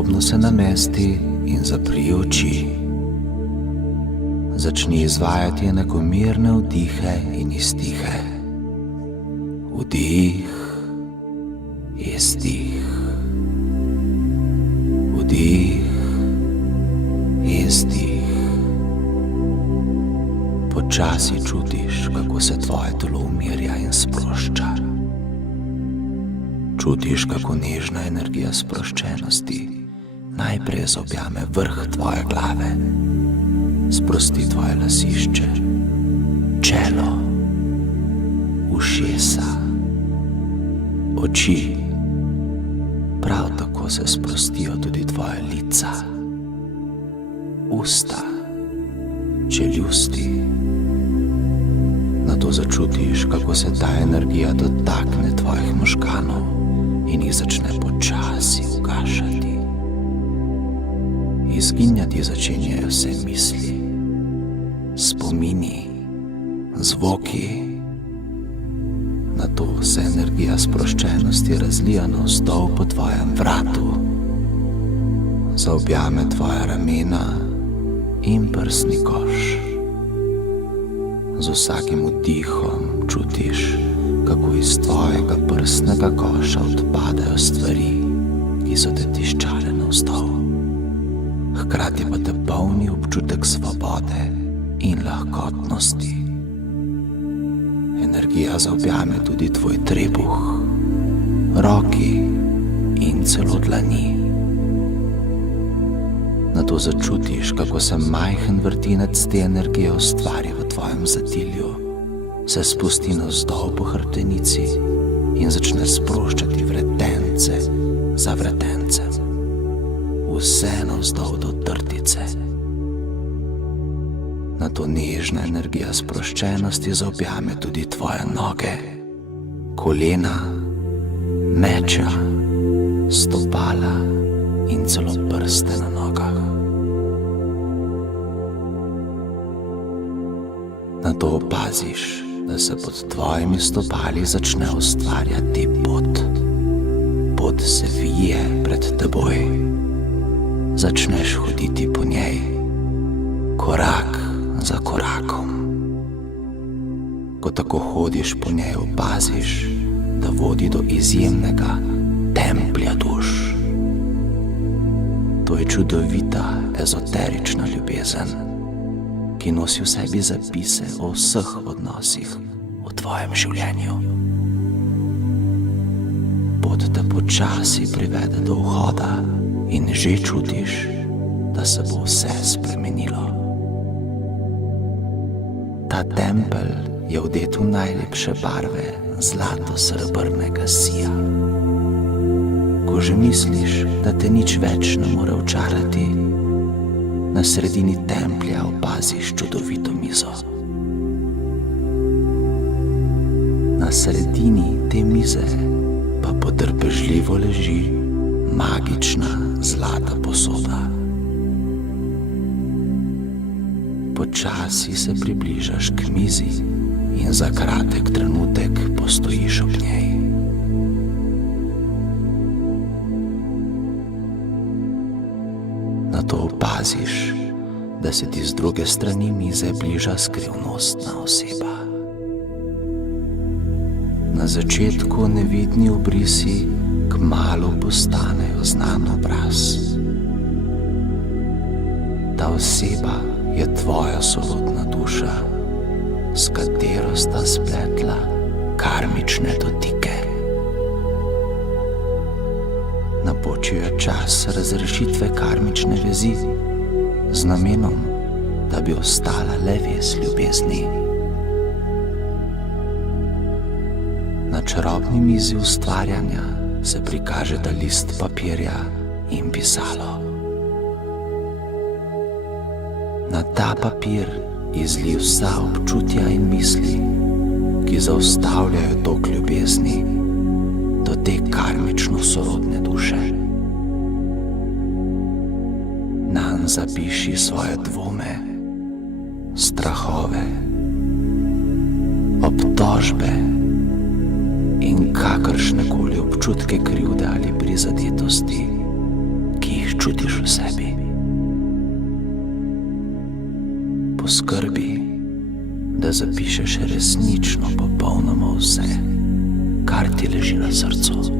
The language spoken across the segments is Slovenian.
Udobno se namesti in zapri oči. Začni izvajati enakomerne vdihe in izdihe. Vdih, izdih. Vdih, izdih. Počasi čutiš, kako se tvoje telo umirja in sprošča. Čutiš, kako nežna energija sproščenosti najprej zaobjame vrh tvoje glave, sprosti tvoje lasišče, čelo, ušesa, oči. Prav tako se sprostijo tudi tvoje lica, usta, čeljusti. Nato začutiš, kako se ta energija dotakne tvojih možganov in jih začne počasi ugašati. Izginjati začenjajo vse misli, spomini, zvoki. Nato se energija sproščenosti razlija navzdol po tvojem vratu, zaobjame tvoja ramena in prsni koš. Z vsakim vdihom čutiš, kako iz tvojega prsnega koša odpadajo stvari, ki so te tiščale navzdol. Hkrati pa te polni občutek svobode in lahkotnosti. Energija zaobjame tudi tvoj trebuh, roki in celo dlani. Nato začutiš, kako se majhen vrtinec te energije ustvari v tvojem zatilju, se spusti navzdol po hrbtenici in začne sproščati vretence za vretencem, vse navzdol do trtice. Nato nežna energija sproščenosti zaobjame tudi tvoje noge, kolena, meča, stopala in celo prste na nogah. Nato opaziš, da se pod tvojimi stopali začne ustvarjati pot. Pot se vije pred teboj. Začneš hoditi po njej, korak za korakom. Ko tako hodiš po njej, opaziš, da vodi do izjemnega templja duš. To je čudovita, ezoterična ljubezen, ki nosi v sebi zapise o vseh odnosih v tvojem življenju. Pot te počasi privede do vhoda in že čutiš, da se bo vse spremenilo. Ta tempelj je vdet v najlepše barve zlato-srebrnega sija. Ko že misliš, da te nič več ne more očarati, na sredini templja opaziš čudovito mizo. Na sredini te mize pa potrpežljivo leži magična zlata posoda. Počasi se približaš k mizi in za kratek trenutek postojiš ob njej. Nato opaziš, da se ti z druge strani mize bliža skrivnostna oseba. Na začetku nevidni obrisi kmalu postanejo znan obraz. Ta oseba je tvoja sorodna duša, s katero sta spletla karmične dotike. Napočil je čas razrešitve karmične vezi z namenom, da bi ostala le vez ljubezni. Na čarobni mizi ustvarjanja se prikaže da list papirja in pisalo. Na ta papir izli vsa občutja in misli, ki zaustavljajo tok ljubezni do te karmično sorodne duše. Nanj zapiši svoje dvome, strahove, obtožbe in kakršnekoli občutke krivde ali prizadetosti, ki jih občutiš v sebi. Poskrbi, da zapišeš resnično popolnoma vse, kar ti leži na srcu.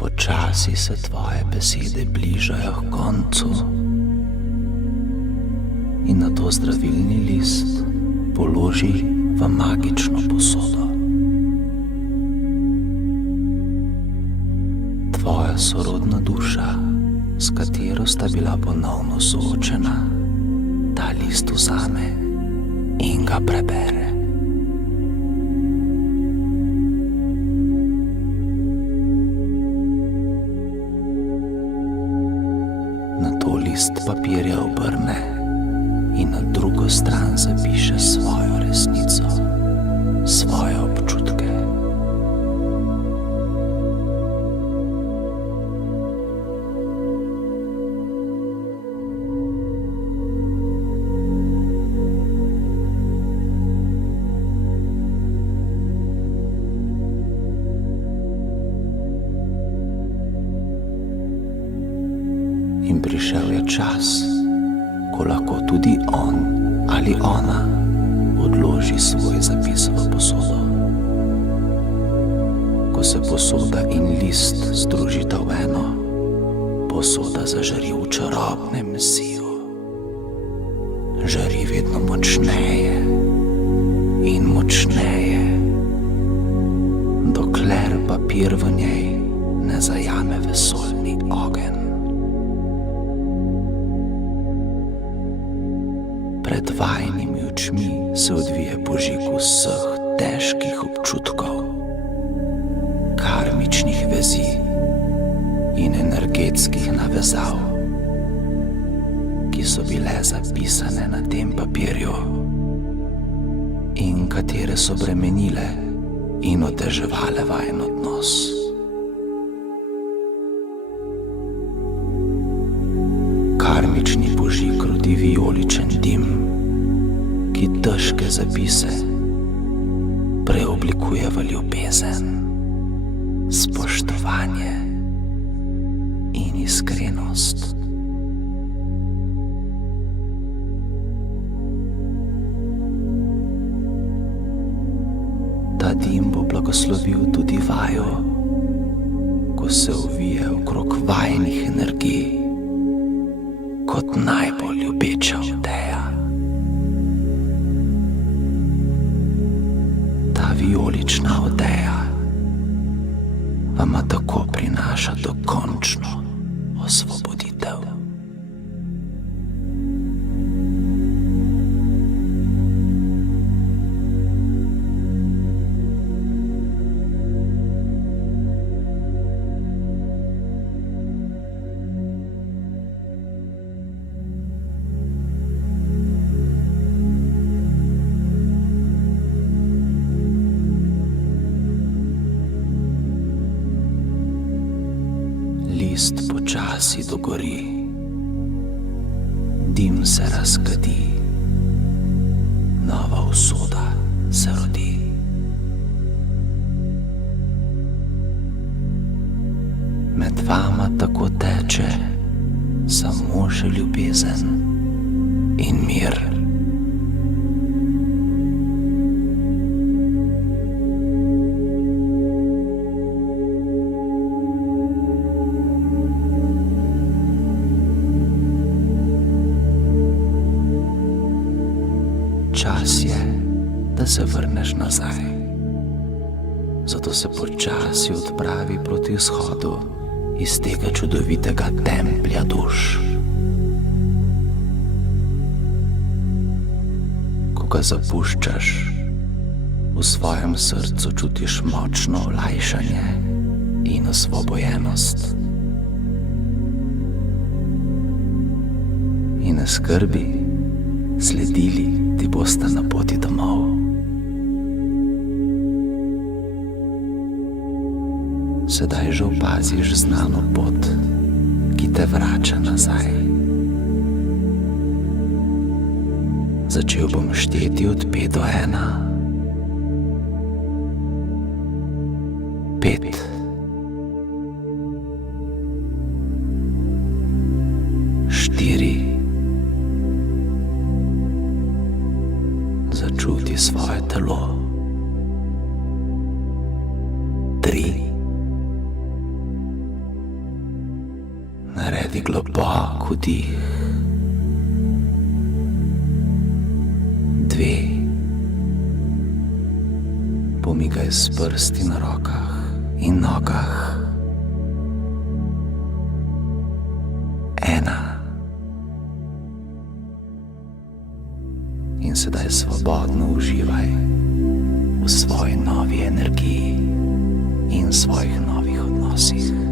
Počasi se tvoje besede bližajo k koncu in na to zdravilni list položi v magično posodo. Tvoja sorodna duša, s katero sta bila ponovno soočena, ta list vzame in ga prebere. List papirja obrne in na drugo stran zapiše svojo resnico, svoje občutke. In prišel je čas, ko lahko tudi on ali ona odloži svoj zapis v posodo. Ko se posoda in list združita v eno, posoda zažari v čarobnem siju. Žari vedno močneje in močneje, dokler papir v njej ne zajame vesoljni ogenj. Pred vajnimi očmi se odvije požig vseh težkih občutkov, karmičnih vezi in energetskih navezav, ki so bile zapisane na tem papirju in katere so bremenile in oteževale vajin odnos. Karmični požig rodi vijoličen dim, ki težke zapise preoblikuje v ljubezen, spoštovanje in iskrenost. Ta dim bo blagoslovil tudi vaju, ko se ovije okrog vajnih energij kot najbolj ljubeča odeja. Ta vijolična odeja vama tako prinaša dokončno osvoboditev. počasi dogori, dim se razkadi, nova usoda se rodi. Med vama tako teče samo še ljubezen in mir. Čas je, da se vrneš nazaj. Zato se počasi odpravi proti izhodu iz tega čudovitega templja duš. Ko ga zapuščaš, v svojem srcu čutiš močno olajšanje in osvobojenost. In ne skrbi, sledili ti bosta na poti domov. Sedaj že opaziš znano pot, ki te vrača nazaj. Začel bom šteti od 5 do 1. 5. 4. Začuti svoje telo. 3. Naredi globok vdih. 2. Pomigaj s prsti na rokah in nogah. 1. In sedaj svobodno uživaj v svoji novi energiji in svojih novih odnosih.